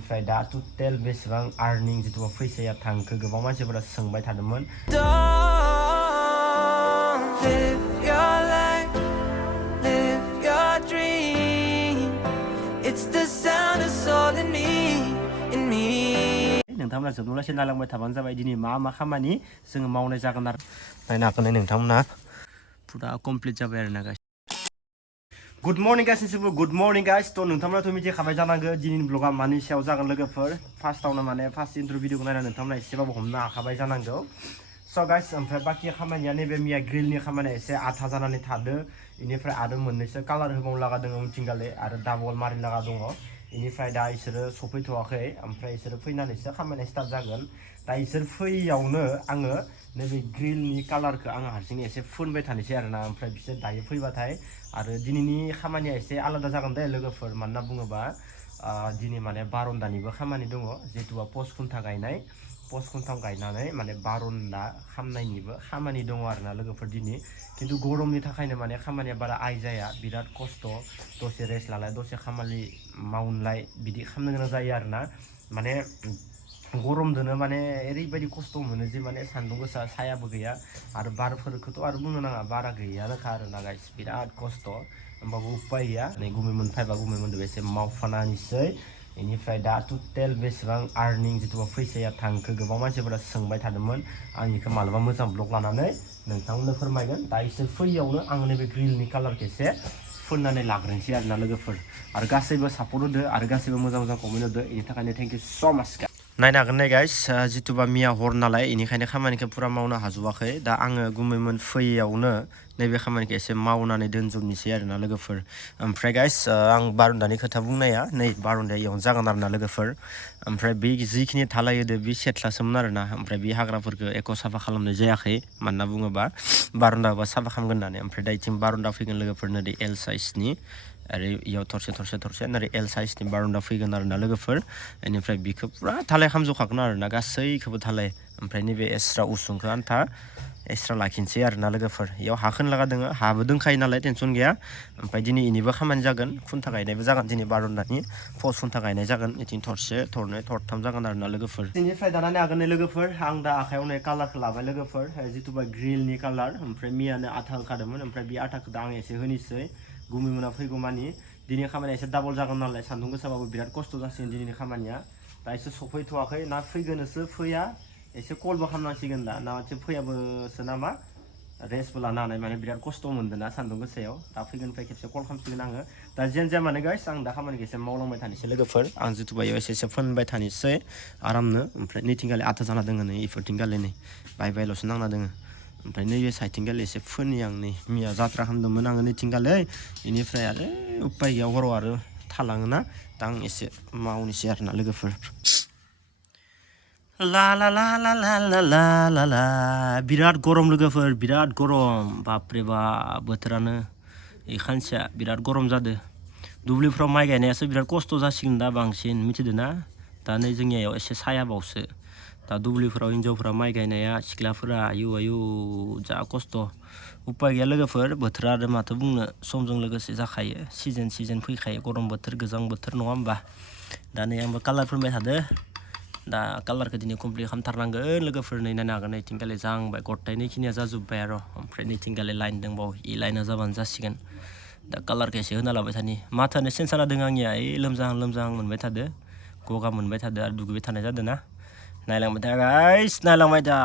इनिफ्राय दा टोटेल बेसेबां आर्निं जितु फैसाया थांखो गोबां मानसिफोरा सोंबाय थादोंमोन। नोंथांमोना जोबनोलासे नायलांबाय थाबानो जाबाय दिनै मा मा खामानि जोङो मावनाय जागोन आरो नायनो हागोन नोंथांमोना फुरा कमप्लिट जाबाय आरोना गाइस। गुड मर्निं गाइसनिसिमबो गुड मर्निं गाइस। थ' नोंथांमोनाथ' मिथिखाबाय जानांगौ दिनैनि ब्लगा मानि सायाव जागोन लोगोफोर। फार्स्टआवनो माने फार्स्ट इन्ट्र भिडिअखौ नायना नोंथांमोना एसेबाबो हमनो हाखाबाय जानांगौ। स' गाइस ओमफ्राय बाखि खामानिया नैबे मिया ग्रिलनि खामानिया एसे आथा जानानै थादो। इनिफ्राय आरो मोननैसो कालार होबावनो लागा दङ उनथिंगाले आरो डाबल मारिनो लागा दङ। इनिफ्राय दा इसोरो सफैथ'वाखै ओमफ्राय इसोरो फैनानैसो खामानिया स्टार्ट जागोन। दा इसोर फैयावनो आङो नैबे ग्रिलनि कालारखौ आङो हारसिङै एसे फुनबाय थानोसै आरोना। ओमफ्राय बिसोर दायो फैबाथाय आरो दिनैनि खामानिया एसे आलादा जागोन दे लोगोफोर। मानोना बुङोबा दिनै माने बारन्दानिबो खामानि दङ जिहेतुबा पस्ट खुन्था गायनाय। पस्ट खुन्था गायनानै माने बारन्दा खामनायनिबो खामानि दङ आरोना लोगोफोर दिनै। खिन्थु गरमनि थाखायनो माने खामानिया बारा आइ जाया, बिराद खस्थ'। दसे रेस्ट लालाय दसे खामानि मावनोलाय बिदि खालामनो गोनां जायो आरोना। माने गरमदोनो माने ओरैबायदि खस्थ' मोनो जे माने सान्दुं गोसा सायाबो गैया आरो बारफोरखौथ' आरो बुंनो नाङा, बारा गैयानोखा आरोना गाइस, बिराद खस्थ'। होमबाबो उपाय गैया। नै गुमैमोन फायबा गुमैमोनदो एसे मावफानानैसै। इनिफ्राय दा टोटेल बेसेबां आर्निं जितु फैसाया थांखो गोबां मानसिफोरा सोंबाय थादोंमोन। आं इखौ मालाबा मोजां ब्लग लानानै नोंथांमोननो फोरमायगोन। दा इसोर फैयावनो आं नैबे ग्रिलनि कालारखौ एसे फुननानै लाग्रोनोसै आरोना लोगोफोर। आरो गासैबो सापर्ट होदो आरो गासैबो मोजां मोजां कमेन्ट होदो, इनि थाखायनो थेंक इउ स' माच। नायनो हागोन नाय गाइस, जितुबा मिया हर नालाय इनिखायनो खामानिखौ पुरा मावनो हाजोबाखै। दा आङो गुमैमोन फैयावनो नैबे खामानिखौ एसे मावनानै दोनजोबनोसै आरोना लोगोफोर। ओमफ्राय गाइस आं बारन्दानि खोथा बुंनाया नै बारन्दाया इयावनो जागोन आरोना लोगोफोर। ओमफ्राय बे जिखिनि थालाय होदो बे सेथ्लासोमोन आरोना। ओमफ्राय बे हाग्राफोरखौ एख' साफा खालामनाय जायाखै, मानोना बुङोबा बारन्दाबा साफा खालामगोन होननानै। ओमफ्राय दा इथिं बारन्दा फैगोन लोगोफोरनो दै एल साइसनि, आरो इयाव थरसे थरसे थरसे ओरै एल साइसनि बारन्दा फैगोन आरोना लोगोफोर। बेनिफ्राय बिखौ पुरा थालाय खालामजोबखागोन आरोना गासैखौबो थालाय। ओमफ्राय नैबे एस्रा उसुंखौ आन्था एक्सट्रा लाखिनोसै आरोना लोगोफोर। इयाव हा खोनो लागा दोङो, हाबो दोंखायो नालाय टेनसन गैया। ओमफ्राय दिनै इनिबो खामानि जागोन, खुन्था गायनायबो जागोन दिनै बारन्दानि पस्ट खुन्था गायनाय जागोन। इथिं थरसे थरनै थरथाम जागोन आरोना लोगोफोर। बेनिफ्राय दानानै हागोन लोगोफोर, आं दा आखायाव नै कालारखौ लाबाय लोगोफोर, जितुबा ग्रिलनि कालार। ओमफ्राय मियानो आथा होखादोंमोन, ओमफ्राय बे आथाखौ दा आं एसे होनोसै गुमैमोना फैगौ मानि। दिनै खामानिया एसे डाबल जागोन नालाय, सान्दुं गोसाबाबो बिराद खस्थ' जासिगोन दिनैनि खामानिया। दा एसे सफैथ'वाखै ना फैगोनसो फैया, एसे कलबो खालामनांसिगोन दा ना फैयाबोसो नामा, रेस्टबो लानो हानाय, माने बिराद खस्थ' मोनदों ना सान्दुं गोसायाव। दा फैगोननिफ्राय खेबसे कल खालामसिगोन आङो। दा जेन जाया माने गाइस आं दा खामानिखौ एसे मावलांबाय थानोसै लोगोफोर। आं जितुबा इयाव एसे फोनबाय थानोसै आरामनो। ओमफ्राय नैथिंगालि आथा जाना दोङो नै, इफोरथिंगालि नै बाय बायल'सो नांना दोङो। ओमफ्राय नैबे साइडथिंगालि एसे फोनि आं नै, मिया जात्रा खालामदोंमोन आङो नैथिंगालि। बेनिफ्राय आरो उपाय गैया, हराव आरो थालाङोना। दा आं एसे मावनोसै आरोना लोगोफोर। ला ला ला ला ला ला ला ला ला, बिराद गरम लोगोफोर, बिराद गरम। बापरे बाप, बोथोरानो खानसेया बिराद गरम जादो। दुब्लिफ्राव माइ गायनायासो बिराद खस्थ' जासिगोन दा बांसिन, मिथिदो ना। दा नै जोंनियाव एसे सायाबावसो। दा दुब्लिफोराव हिन्जावफोरा माइ गायनाया, सिख्लाफोरा आयु आयु जा खस्थ'। उपाय गैया लोगोफोर, बोथोरा आरो माथो बुंनो, समजों लोगोसे जाखायो। सिजोन फैखायो, गरम बोथोर गोजां बोथोर नङा होमबा। दा नै आंबो कालार फोनबाय थादो। दा कालारखौ दिनै कमप्लिट खालामथारनांगोन लोगोफोर। नै नायनो हागोन नैथिंगालि जांबाय, गथायनैखिनिया जाजोब्बाय आरो। ओमफ्राय नैथिंगालि लाइन दंबावो, इ लाइना जाबानो जासिगोन। दा कालारखौ एसे होना लाबाय थानि। माथोआनो सेन्स जाना दङ आंनिया, लोमजाहां लोमजाहां मोनबाय थादो, गगा मोनबाय थादो आरो दुगैबाय थानाय जादों ना। नायलांबाय था गाइस, नायलांबाय था।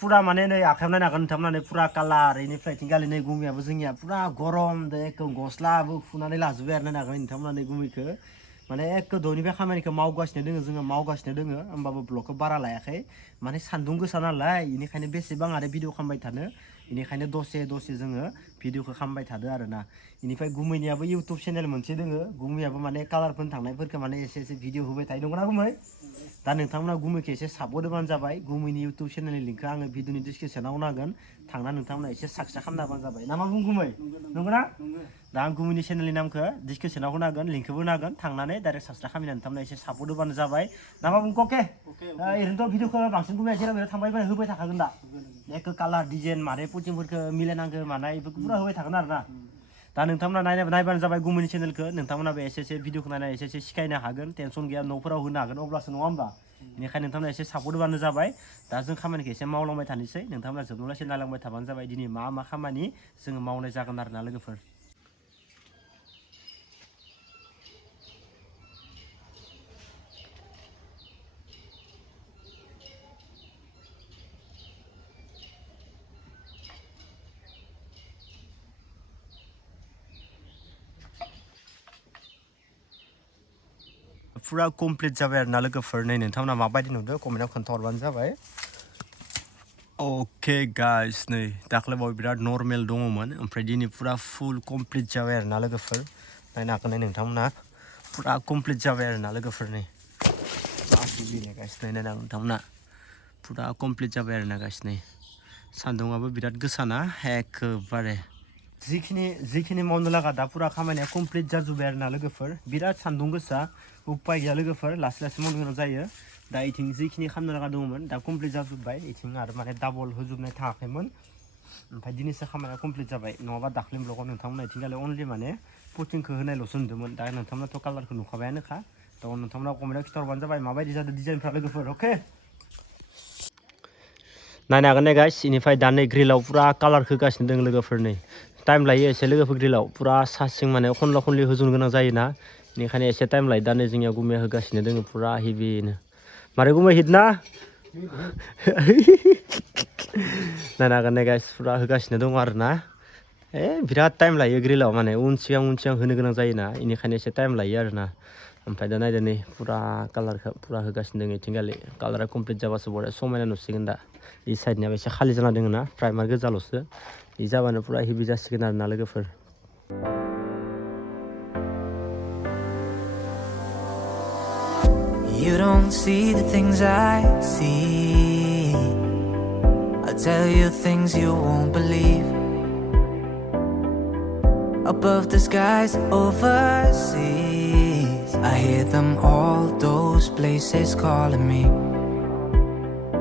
पुरा माने नै आखायाव नायनो हागोन नोंथांमोना पुरा कालार। बेनिफ्राय थिंगालि नै गुमैयाबो जोंनिया पुरा गरम दे, एकदम गस्लाबो खुनानै लाजोब्बाय आरो नायनो हागोन नोंथांमोना नै गुमैखौ। माने एक दयनिफ्राय खामानिखौ मावगासिनो दोङो, जोङो मावगासिनो दोङो, होमबाबो ब्लगखौ बारा लायाखै। माने सान्दुं गोसा नालाय, बेनिखायनो बेसेबां आरो भिडिअ खालामबाय थानो, बेनिखायनो दसे दसे जोङो भिडिअखौ खालामबाय थादो आरोना। बेनिफ्राय गुमैनियाबो इउटुब चेनेल मोनसे दोङो, गुमैयाबो माने कालारफोर थांनायफोरखौ माने एसे भिडिअ होबाय थायो, नंगौना गुमै? दा नोंथांमोना गुमैखौ एसे सापर्ट होबानो जाबाय। गुमैनि इउटुब चेनेलनि लिंकखौ आङो भिडिअनि डिसक्रिपसनाव होनांगोन, थांना नोंथांमोना एसे साबसक्राइब खालामना होबानो जाबाय। ना मा बुं गुमै, नंगौना? दा आं गुमैनि चेनेलनि नामखौ डिसक्रिपसनाव होनांगोन, लिंकखौबो होनांगोन, थांनानै डाइरेक्ट साबसक्राइब खालामनानै नोंथांमोना एसे सापर्ट होबानो जाबाय। ना मा बुं कके? ओरैनोथ' भिडिअखौ बांसिन गुमैया जेराव थांबाय होबाय थाखागोन दा। एक कालार डिजाइन मारे पुटिंफोरखौ मिलायनांगौ मानाय बेफोरखौ पुरा होबाय थागोन आरोना। दा नोंथांमोना नायबानो जाबाय गुमुनि चेनेलखौ नोंथांमोनाबो एसे भिडिअखौ नायना एसे सिखायनो हागोन टेनसन गैया न'फोराव होनो हागोन अब्लासो नङा होमबा बेनिखायनो नोंथांमोना एसे सापर्ट होबानो जाबाय दा जों खामानिखौ एसे मावलांबाय थानोसै नोंथांमोना जोबनोलासे नायलांबाय थाबानो जाबाय दिनै मा खामानि जोङो मावनाय जागोन आरोना लोगोफोर फुरा कमप्लिट जाबाय आरोना लोगोफोर नै नोंथांमोना माबायदि नुदों कमेन्टआव खोन्थाहरबानो जाबाय अके गाइस नै दाख्लैबाव बिराद नर्मेल दङमोन ओमफ्राय दिनै फुरा फुल कमप्लिट जाबाय आरोना लोगोफोर नायनो हागोन नोंथांमोना फुरा कमप्लिट जाबाय आरोना लोगोफोर नै गाइस नायनो नोंथांमोना फुरा कमप्लिट जाबाय आरोना गाइस नै सान्दुङाबो बिराद गोसाना एखेबारे जिखिनि मावनो लागा दा फुरा खामानिया कमप्लिट जाजोब्बाय आरोना लोगोफोर बिराद सान्दुं गोसा उपाय गैया लोगोफोर लासै मावनो गोनां जायो दा इथिं जिखिनि खालामनो लागा दङमोन दा कमप्लिट जाजोब्बाय इथिं आरो माने डाबल होजोबनाय थाङाखैमोन ओमफ्राय दिनैसो खामानिया कमप्लिट जाबाय नङाबा दाख्लै ब्लगाव नोंथांमोना इथिंगालाय अनलि माने पुटिंखौ होनायल'सो नुदोंमोन दा नोंथांमोनाथ' कालारखौ नुखाबायानोखा थ' नोंथांमोना कमेन्टआव खिथाहरबानो जाबाय माबायदि जादों डिजाइनफ्रा लोगोफोर अके नायनो हागोन गाइस इनिफ्राय दा नै ग्रिलाव फुरा कालार होगासिनो दं लोगोफोर नै टाइम लायो एसे लोगोफोर ग्रिलाव फुरा सासिं माने खनला होजोबनो गोनां जायोना बेनिखायनो एसे टाइम लायो दा नै जोंनिया गुमैया होगासिनो दङ फुरा हेभिनो मारै गुमै हिट ना नायनो हागोन गाइस फुरा होगासिनो दङ आरोना बिराद टाइम लायो ग्रिलाव माने उन सिगां होनो गोनां जायोना बेनिखायनो एसे टाइम लायो आरोना ओमफ्राय दा नायदो नै फुरा कालारखौ फुरा होगासिनो दङ इथिंगालि कालारा कमप्लिट जाबासो बरिया समायना नुसिगोन दा इ साइडनियाबो एसे खालि जाना दङ ना प्राइमार गोजाल'सो इ जाबानो फुरा हेभि जासिगोन आरोना लोगोफोर You don't see the things I see. I tell you things you won't believe. Above the skies overseas, I hear them all, those places calling me.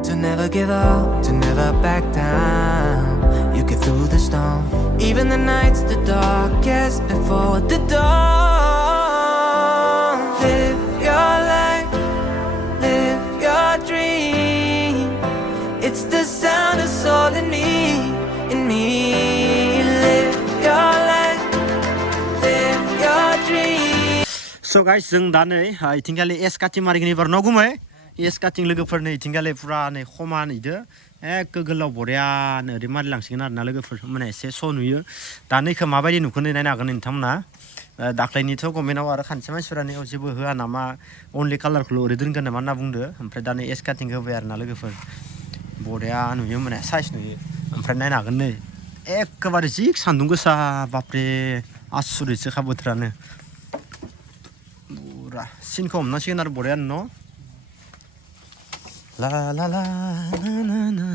To never give up, to never back down. You get through the storm, even the nights the darkest before the dawn. Live your life, live your dream. It's the sound of soul in me, in me. Live your life, live your dream. So guys जों दा नै इथिंगालि S काटिं मारिगोन एबार न' गुमै S काटिं लोगोफोर नै इथिंगालि फुरा नै खमान इदो एक गोलाव बरियानो ओरै मारिलांसिगोन आरोना लोगोफोर माने एसे स' नुयो दा नैखौ माबायदि नुखो नै नायनो हागोन नोंथांमोना दाख्लैनिथ' कमेन्टआव आरो खानसे मानसिफोरानो जेबो होआ नामा अनलि कालारखौल' ओरै दोनगोन नामा होनना बुंदो ओमफ्राय दा नै एस काटिं होबाय आरोना लोगोफोर बरिया नुयो माने साइज नुयो ओमफ्राय नायनो हागोन नै एखेबारे जि सान्दुं गोसा बापरे आसुरितसोखा बोथोरानो पुरा सिनखौ हमनांसिगोन आरो बरियानो न' La la la na na na